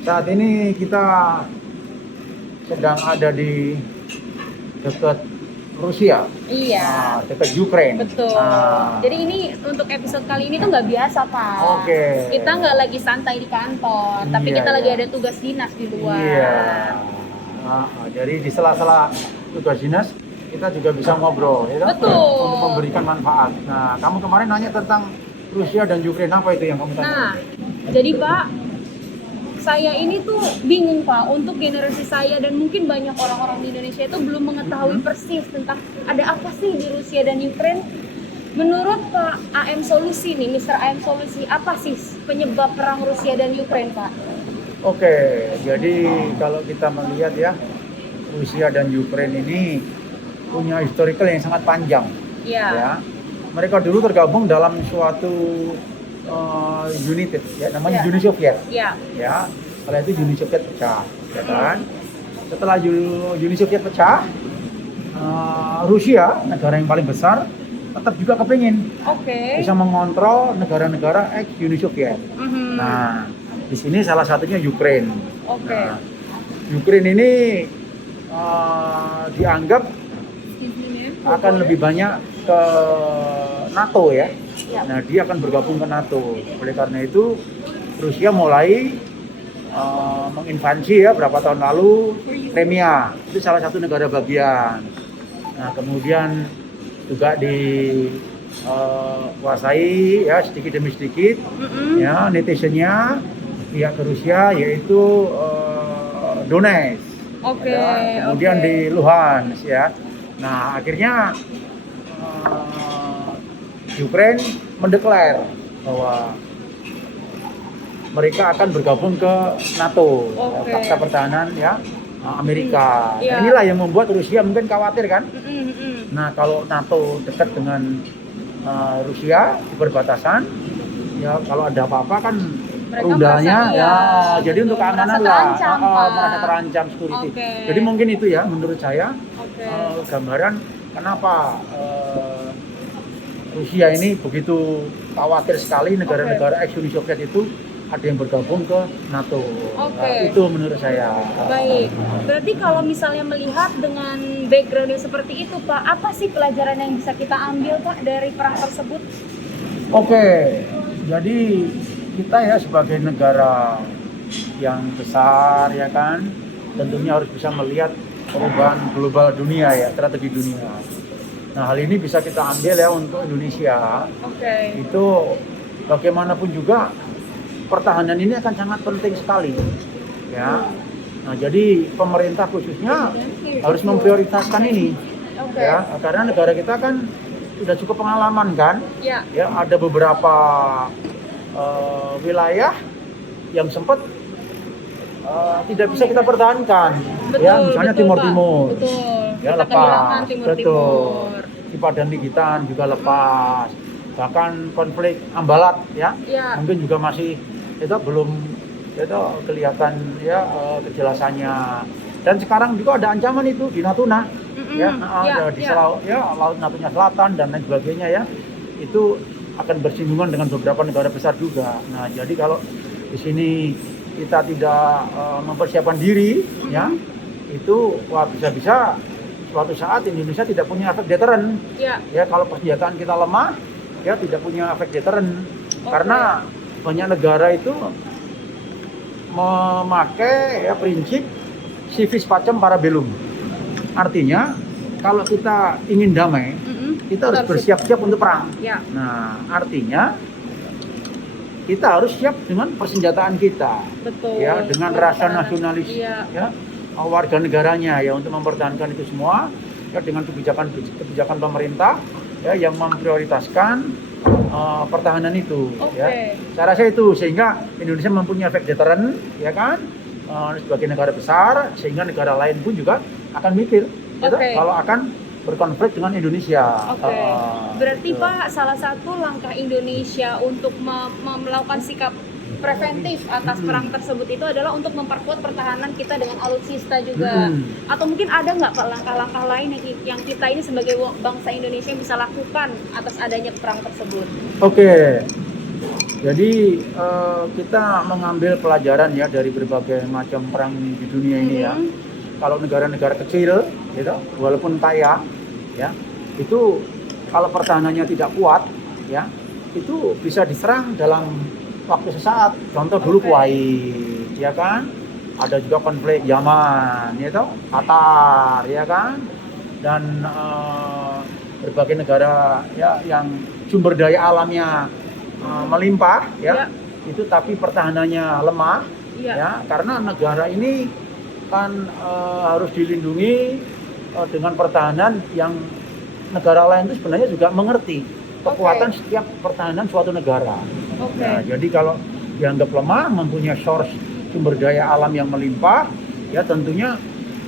Saat ini kita sedang ada di dekat Rusia, Iya, dekat Ukraine. betul. Nah, Jadi ini untuk episode kali ini tuh nggak biasa, Pak. Oke. Kita nggak lagi santai di kantor, tapi Iya, kita lagi iya. ada tugas dinas di luar. Iya. Jadi di sela-sela tugas dinas kita juga bisa ngobrol, ya kan? Betul. Untuk memberikan manfaat. Nah, kamu kemarin nanya tentang Rusia dan Ukraine, apa itu yang kamu tanya? Nah, jadi Pak, saya ini tuh bingung Pak, untuk generasi saya dan mungkin banyak orang-orang di Indonesia itu belum mengetahui persis tentang ada apa sih di Rusia dan Ukraine. Menurut Pak AM Solusi nih, Mr. AM Solusi, apa sih penyebab perang Rusia dan Ukraine, Pak? Oke, jadi kalau kita melihat ya, Rusia dan Ukraine ini punya historical yang sangat panjang. Iya. Ya, mereka dulu tergabung dalam suatu united, ya, namanya Ya. Uni Soviet. Iya. Ya, setelah itu Uni Soviet pecah, ya kan? Setelah Uni Soviet pecah, Rusia, negara yang paling besar, tetap juga kepingin Oke. bisa mengontrol negara-negara ex Uni Soviet. Mhm. Nah, di sini salah satunya Ukraine. Oke. Nah, Ukraine ini dianggap akan lebih banyak ke NATO ya. Ya. Nah, dia akan bergabung ke NATO. Oleh karena itu, Rusia mulai menginvasi ya berapa tahun lalu Crimea. Itu salah satu negara bagian. Nah, kemudian juga dikuasai ya sedikit demi sedikit. Mhm. Ya, netizennya pihak ke Rusia yaitu Donetsk. Oke. Ya, kemudian oke. di Luhansk ya. Nah, akhirnya Ukraine mendeklar bahwa mereka akan bergabung ke NATO, Oke. Pakta Pertahanan ya Amerika. Iya. Nah, inilah yang membuat Rusia mungkin khawatir kan. Mhm, mhm. Nah, kalau NATO dekat dengan Rusia di perbatasan, ya kalau ada apa-apa kan Mereka rudalnya merasa, ya, iya, jadi untuk merasa keamanan lah, terancam, Pak. merasa terancam security. Oke. Jadi mungkin itu ya menurut saya Oke. gambaran kenapa Rusia ini begitu khawatir sekali negara-negara ex Uni Soviet itu ada yang bergabung ke NATO. Oke. Nah, itu menurut saya. Baik, berarti kalau misalnya melihat dengan background yang seperti itu Pak, apa sih pelajaran yang bisa kita ambil Pak dari perang tersebut? Oke, jadi kita ya sebagai negara yang besar ya kan, tentunya harus bisa melihat perubahan global dunia ya, strategi dunia. Nah, hal ini bisa kita ambil ya untuk Indonesia. Oke. Itu bagaimanapun juga pertahanan ini akan sangat penting sekali ya. Nah, jadi pemerintah khususnya harus memprioritaskan ini Oke. ya, karena negara kita kan sudah cukup pengalaman kan Ya. ya, ada beberapa wilayah yang sempat tidak bisa kita pertahankan ya, misalnya betul, Timur Pak. Timur Betul. ya, Kita kehilangan lepas Timur betul, Timur. di Padang Ligitan juga lepas, bahkan konflik Ambalat ya, Ya. mungkin juga masih itu belum itu kelihatan ya kejelasannya. Dan sekarang juga ada ancaman itu di Natuna ya, Ya, di ya. Laut Natuna Selatan dan lain sebagainya ya, itu akan bersinggungan dengan beberapa negara besar juga. Nah, jadi kalau di sini kita tidak mempersiapkan diri ya, itu wah bisa-bisa suatu saat Indonesia tidak punya efek deteren. Ya. Ya, kalau persenjataan kita lemah ya tidak punya efek deteren. Oke. Karena banyak negara itu memakai ya prinsip civis pacem para bellum. Artinya kalau kita ingin damai, Mhm. kita harus bersiap-siap untuk perang. Ya. Nah, artinya kita harus siap dengan persenjataan kita Betul. ya, dengan rasa Pertahanan. nasionalis Iya. ya, warga negaranya ya, untuk mempertahankan itu semua ya, dengan kebijakan pemerintah ya yang memprioritaskan pertahanan itu Oke. ya. Saya rasa itu sehingga Indonesia mempunyai efek deteren ya kan, sebagai negara besar, sehingga negara lain pun juga akan mikir gitu, Oke. kalau akan berkonflik dengan Indonesia. Oke. Berarti gitu. Pak, salah satu langkah Indonesia untuk melakukan sikap preventif atas perang tersebut itu adalah untuk memperkuat pertahanan kita dengan alutsista juga. Atau mungkin ada nggak Pak langkah-langkah lain yang kita ini sebagai bangsa Indonesia bisa lakukan atas adanya perang tersebut? Oke. Jadi kita mengambil pelajaran ya dari berbagai macam perang di dunia ini ya. Kalau negara-negara kecil, gitu, walaupun kaya, ya, itu kalau pertahanannya tidak kuat, ya, itu bisa diserang dalam waktu sesaat. Contoh dulu Kuwait, ya kan? Ada juga konflik Yaman, ya toh, Qatar, ya kan? Dan berbagai negara ya yang sumber daya alamnya melimpah, ya, itu tapi pertahanannya lemah, ya, karena negara ini kan harus dilindungi dengan pertahanan yang negara lain itu sebenarnya juga mengerti kekuatan setiap pertahanan suatu negara. Nah, jadi kalau dianggap lemah, mempunyai source sumber daya alam yang melimpah, ya tentunya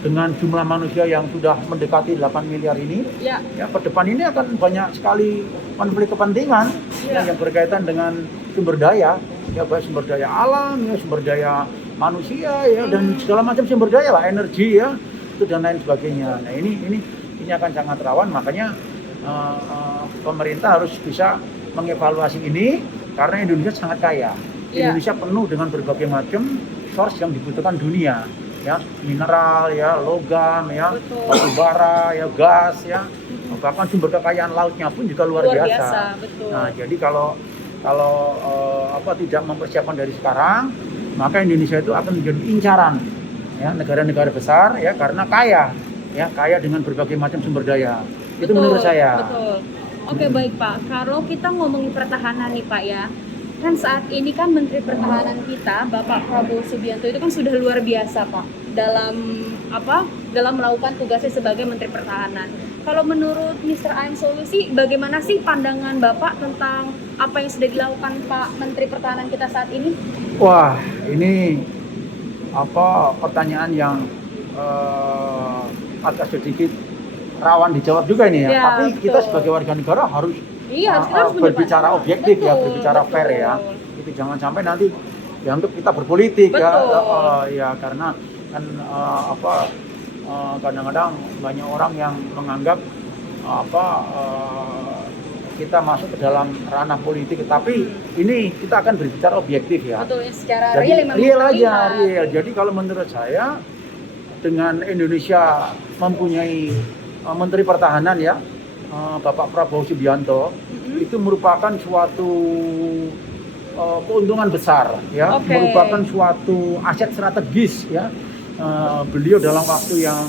dengan jumlah manusia yang sudah mendekati 8 miliar ini, ya ke depan ini akan banyak sekali konflik kepentingan yang berkaitan dengan sumber daya, ya baik sumber daya alam, ya sumber daya manusia, ya dan segala macam sumber daya lah, energi ya, itu dan lain sebagainya. Nah ini akan sangat rawan, makanya pemerintah harus bisa mengevaluasi ini karena Indonesia sangat kaya. Indonesia penuh dengan berbagai macam source yang dibutuhkan dunia, ya mineral, ya logam, ya batu bara, ya gas, ya bahkan sumber kekayaan lautnya pun juga luar biasa. Nah jadi kalau tidak mempersiapkan dari sekarang, maka Indonesia itu akan menjadi incaran ya negara-negara besar ya karena kaya dengan berbagai macam sumber daya. Itu menurut saya. Betul. Oke, baik Pak. Kalau kita ngomongin pertahanan nih Pak ya, kan saat ini kan Menteri Pertahanan kita Bapak Prabowo Subianto itu kan sudah luar biasa Pak dalam melakukan tugasnya sebagai Menteri Pertahanan. Kalau menurut Mr. AM Solusi, bagaimana sih pandangan Bapak tentang apa yang sudah dilakukan Pak Menteri Pertahanan kita saat ini? Wah, ini pertanyaan yang agak sedikit rawan dijawab juga ini ya. Tapi betul. Kita sebagai warga negara harus berbicara objektif ya, berbicara fair ya. Itu jangan sampai nanti dianggap kita berpolitik ya karena kan kadang-kadang banyak orang yang menganggap kita masuk ke dalam ranah politik, tapi ini kita akan berbicara objektif ya. Betul, secara real aja. Jadi kalau menurut saya dengan Indonesia mempunyai Menteri Pertahanan ya, Bapak Prabowo Subianto, itu merupakan suatu keuntungan besar ya, merupakan suatu aset strategis ya. Beliau dalam waktu yang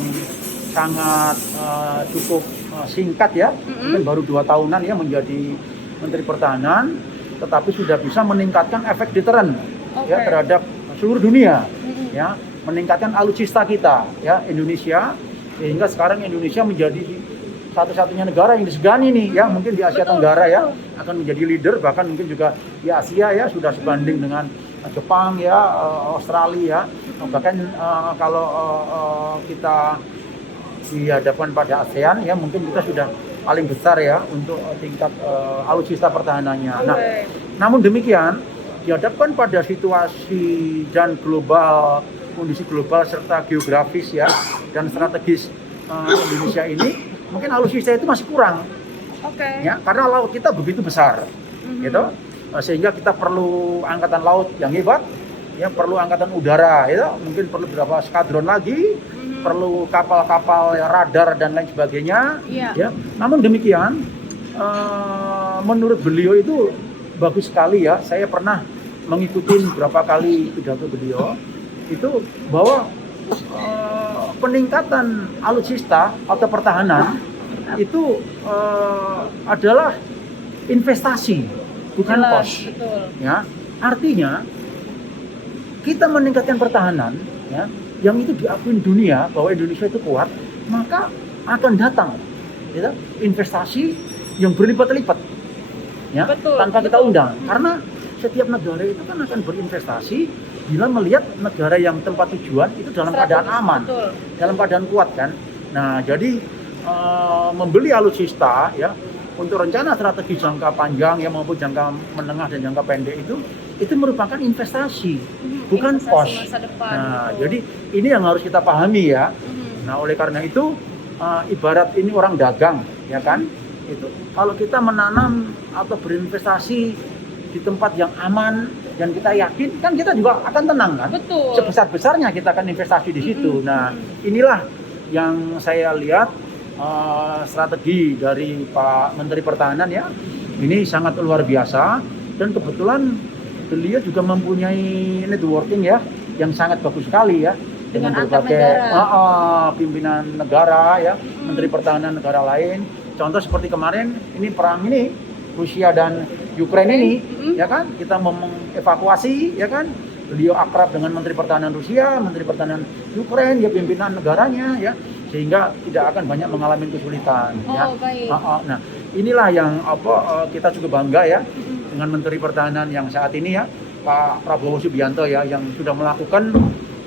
sangat cukup singkat ya, mungkin baru 2 tahunan ya menjadi Menteri Pertahanan, tetapi sudah bisa meningkatkan efek deteren ya terhadap seluruh dunia ya, meningkatkan alutsista kita ya Indonesia, sehingga sekarang Indonesia menjadi satu-satunya negara yang disegani nih ya, mungkin di Asia Tenggara ya akan menjadi leader, bahkan mungkin juga di Asia ya sudah sebanding dengan Jepang ya, Australia, bahkan kalau kita dihadapkan pada ASEAN ya mungkin kita sudah paling besar ya untuk tingkat alutsista pertahanannya. Nah, namun demikian dihadapkan pada situasi dan kondisi global serta geografis ya dan strategis Indonesia ini, mungkin alutsista itu masih kurang. Ya, karena laut kita begitu besar. Gitu. Sehingga kita perlu angkatan laut yang hebat, ya perlu angkatan udara, ya mungkin perlu beberapa skadron lagi, perlu kapal-kapal ya, radar dan lain sebagainya. Ya, namun demikian, menurut beliau itu bagus sekali ya. Saya pernah mengikuti beberapa kali pidato beliau itu bahwa peningkatan alutsista atau pertahanan itu adalah investasi, bukan kos. Ya, artinya kita meningkatkan pertahanan, ya, yang itu diakui dunia bahwa Indonesia itu kuat, maka akan datang, ya, investasi yang berlipat-lipat, ya, tanpa kita undang. Karena setiap negara itu kan akan berinvestasi bila melihat negara yang tempat tujuan itu dalam keadaan aman, dalam keadaan kuat kan. Nah, jadi membeli alutsista ya untuk rencana strategi jangka panjang ya maupun jangka menengah dan jangka pendek itu merupakan investasi, bukan kos. Nah, jadi ini yang harus kita pahami ya. Nah, oleh karena itu ibarat ini orang dagang ya kan. Itu kalau kita menanam atau berinvestasi di tempat yang aman dan kita yakin, kan kita juga akan tenang kan. Betul. Sebesar-besarnya kita akan investasi di situ. Nah, inilah yang saya lihat strategi dari Pak Menteri Pertahanan ya. Ini sangat luar biasa dan kebetulan beliau juga mempunyai networking ya yang sangat bagus sekali ya dengan berbagai pimpinan negara ya, Menteri Pertahanan negara lain. Contoh seperti kemarin ini perang ini Rusia dan Ukraina ini ya kan, kita mengevakuasi ya kan. Beliau akrab dengan Menteri Pertahanan Rusia, Menteri Pertahanan Ukraina, ya pimpinan negaranya ya, sehingga tidak akan banyak mengalami kesulitan ya. Baik. Nah, inilah yang kita juga bangga ya dengan Menteri Pertahanan yang saat ini ya, Pak Prabowo Subianto ya, yang sudah melakukan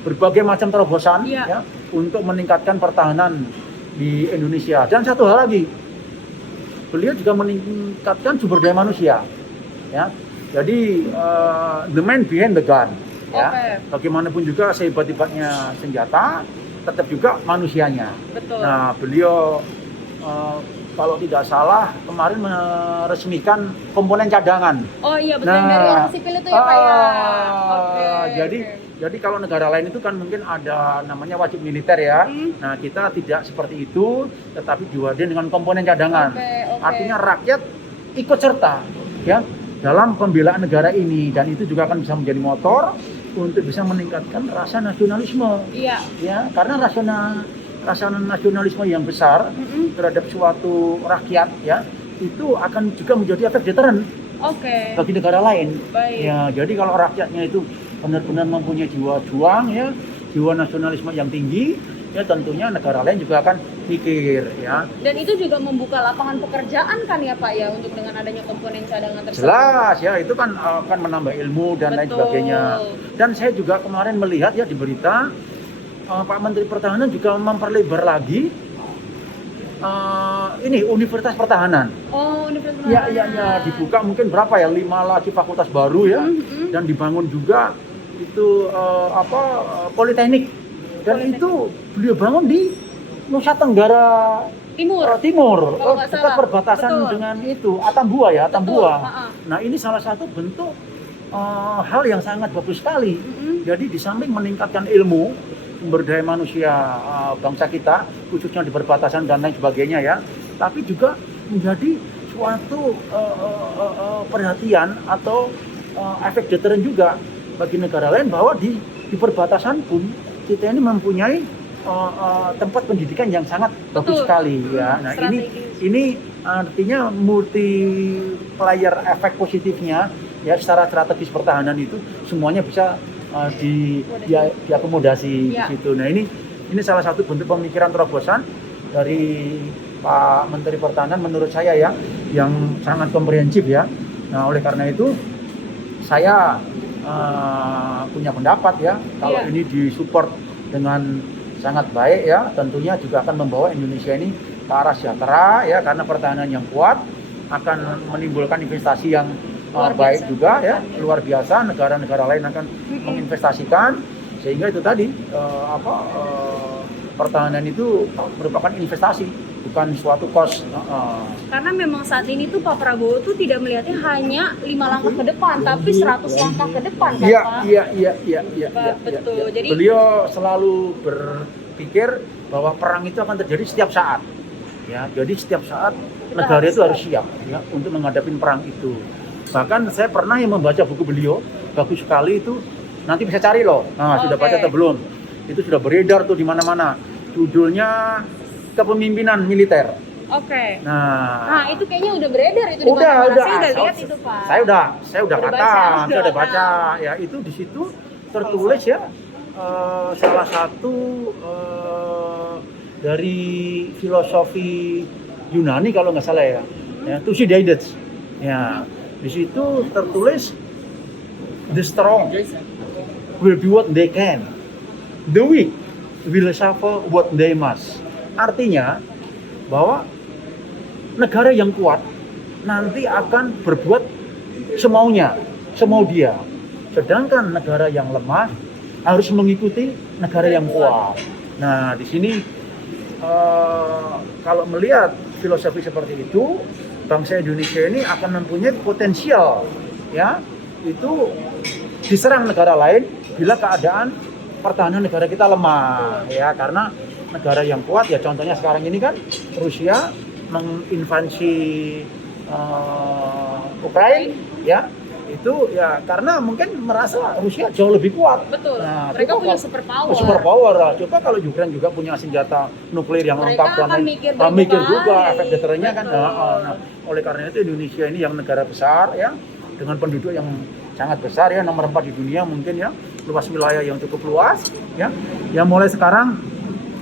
berbagai macam terobosan ya untuk meningkatkan pertahanan di Indonesia. Dan satu hal lagi, beliau juga meningkatkan sumber daya manusia ya. Jadi the man behind the gun ya. Bagaimanapun juga sehebat-hebatnya senjata, tetap juga manusianya. Betul. Nah, beliau kalau tidak salah kemarin meresmikan komponen cadangan. Oh iya, betul, dari orang sipil itu ya Pak ya. Jadi kalau negara lain itu kan mungkin ada namanya wajib militer ya. Nah, kita tidak seperti itu, tetapi diwadahi dengan komponen cadangan. Artinya rakyat ikut serta ya dalam pembelaan negara ini, dan itu juga akan bisa menjadi motor untuk bisa meningkatkan rasa nasionalisme. Iya. Ya, karena rasa nasionalisme yang besar terhadap suatu rakyat ya, itu akan juga menjadi efek deteren bagi negara lain. Baik. Ya, jadi kalau rakyatnya itu benar-benar mempunyai jiwa juang ya, jiwa nasionalisme yang tinggi, ya tentunya negara lain juga akan pikir ya. Dan itu juga membuka lapangan pekerjaan kan ya Pak ya, untuk dengan adanya komponen cadangan tersebut. Jelas ya, itu kan akan menambah ilmu dan lain sebagainya. Dan saya juga kemarin melihat ya di berita Pak Menteri Pertahanan juga memperlebar lagi ini Universitas Pertahanan. Oh, Universitas Pertahanan. Ya, dibuka mungkin berapa ya, 5 lagi fakultas baru ya, dan dibangun juga itu Politeknik. Dan itu beliau bangun di Nusa Tenggara Timur, dekat perbatasan dengan itu Atambua ya, Atambua. Nah, ini salah satu bentuk hal yang sangat bagus sekali. Jadi di samping meningkatkan ilmu sumber daya manusia bangsa kita, khususnya di perbatasan dan lain sebagainya ya, tapi juga menjadi suatu perhatian atau efek deteren juga bagi negara lain, bahwa di perbatasan pun kita ini mempunyai tempat pendidikan yang sangat bagus sekali ya. Nah, ini artinya multiplier efek positifnya ya, secara strategis pertahanan itu semuanya bisa diakomodasi di situ. Nah, ini salah satu bentuk pemikiran terobosan dari Pak Menteri Pertahanan menurut saya ya, yang sangat komprehensif ya. Nah, oleh karena itu saya punya pendapat ya, kalau ini disupport dengan sangat baik ya, tentunya juga akan membawa Indonesia ini ke arah sejahtera ya, karena pertahanan yang kuat akan menimbulkan investasi yang baik juga ya, luar biasa. Negara-negara lain akan menginvestasikan, sehingga itu tadi pertahanan itu merupakan investasi, bukan suatu cost. Karena memang saat ini tuh Pak Prabowo tuh tidak melihatnya hanya 5 langkah ke depan, tapi 100 langkah ke depan kan Pak? Iya. Betul. Jadi beliau selalu berpikir bahwa perang itu akan terjadi setiap saat. Ya, jadi setiap saat negara itu harus siap ya untuk menghadapi perang itu. Bahkan saya pernah yang membaca buku beliau, bagus sekali itu, nanti bisa cari loh. Nah, sudah baca atau belum? Itu sudah beredar tuh di mana-mana. Judulnya Kepemimpinan Militer. Nah, itu kayaknya udah beredar itu di mana-mana. Saya udah lihat itu, Pak. Saya udah baca. Ya, itu di situ tertulis ya, salah satu dari filosofi Yunani kalau nggak salah ya, Thucydides. Ya, di situ tertulis the strong will do what they can, the weak will suffer what they must. Artinya bahwa negara yang kuat nanti akan berbuat semaunya, semau dia. Sedangkan negara yang lemah harus mengikuti negara yang kuat. Nah, di sini kalau melihat filosofi seperti itu, bangsa Indonesia ini akan mempunyai potensial ya itu diserang negara lain bila keadaan pertahanan negara kita lemah, ya karena negara yang kuat ya contohnya sekarang ini kan Rusia menginvasi Ukraina, ya itu ya karena mungkin merasa Rusia jauh lebih kuat. Betul. Nah, Mereka punya kalau- super power. super power lah. Coba kalau Ukraina juga punya senjata nuklir yang Mereka lengkap dan akan lain, mikir mikir berapa juga kali. efek deterrennya kan. Betul. Nah, oleh karena itu Indonesia ini yang negara besar ya dengan penduduk yang sangat besar ya nomor 4 di dunia mungkin ya, luas wilayah yang cukup luas ya. Ya mulai sekarang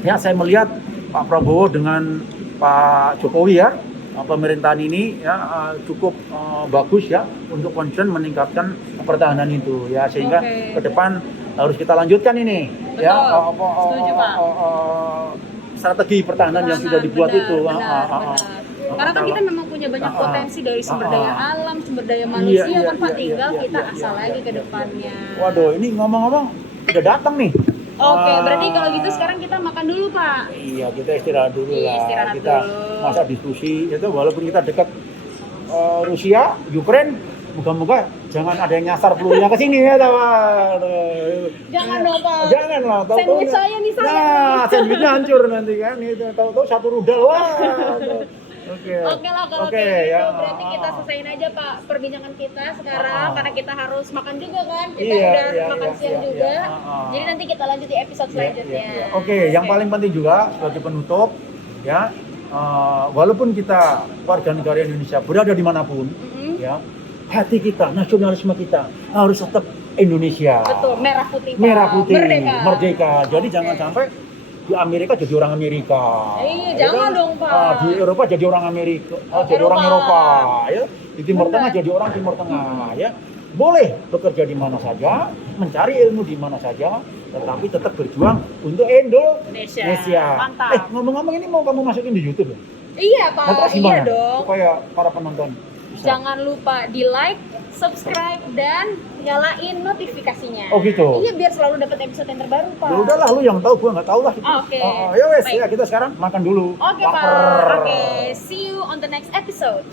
ya saya melihat Pak Prabowo dengan Pak Jokowi ya pemerintahan ini ya cukup bagus ya untuk concern meningkatkan pertahanan itu ya sehingga Oke. ke depan harus kita lanjutkan ini Betul. ya Setuju, Pak. strategi pertahanan yang sudah dibuat Benar, itu. benar. Karena kan kita memang punya banyak potensi dari sumber daya alam, sumber daya manusia Iya, kan Pak, iya, tinggal iya, kita iya, asal iya, lagi iya, ke iya. depannya. Waduh, ini ngomong-ngomong udah datang nih. Oke, berarti kalau gitu sekarang kita makan dulu Pak. Iya, kita istirahat dulu Iya, lah. istirahat Kita dulu. masa diskusi itu walaupun kita dekat Rusia, Ukraina, moga-moga jangan ada yang nyasar pelurunya ke sini ya, tahu. Jangan dong Pak. Jangan lah, tahu-tahu. Sandwich saya nih sayang. Nah, sandwichnya hancur nanti kan itu. Tahu-tahu satu rudal wah. Oke. Oke lah kalau Oke, kayak gitu ya. berarti kita selesaiin aja Pak perbincangan kita sekarang karena kita harus makan juga kan. Kita Iya, udah iya, makan iya, siang iya, juga. iya. Jadi nanti kita lanjut di episode Iya, selanjutnya. iya, iya. Oke, yang paling penting juga sebagai penutup ya, walaupun kita warga negara Indonesia berada dimanapun, Mm-mm. ya hati kita, nasionalisme kita harus tetap Indonesia. Betul, merah putih Pak. Merah putih, Merdeka. merdeka. Jadi Oke. jangan sampai di Amerika jadi orang Amerika. Iya, Ya jangan kan? dong, Pak. Di Eropa jadi orang Amerika, jadi orang Eropa. Eropa, ya. Di Timur Benar. Tengah jadi orang Timur Tengah, ya. Boleh bekerja di mana saja, mencari ilmu di mana saja, tetapi tetap berjuang untuk Indonesia. Mantap. Ngomong-ngomong ini mau kamu masukin di YouTube ya? Iya Pak, Nah, terus iya gimana? dong. Supaya para penonton bisa. Jangan lupa di like, subscribe, dan nyalain notifikasinya. Oh, gitu? Iya, biar selalu dapat episode yang terbaru Pak. Ya udahlah, lu yang tahu, gua nggak tahu lah. Oke. Ya wes, Baik. ya kita sekarang makan dulu. Oke Lapar. Pak, oke. See you on the next episode.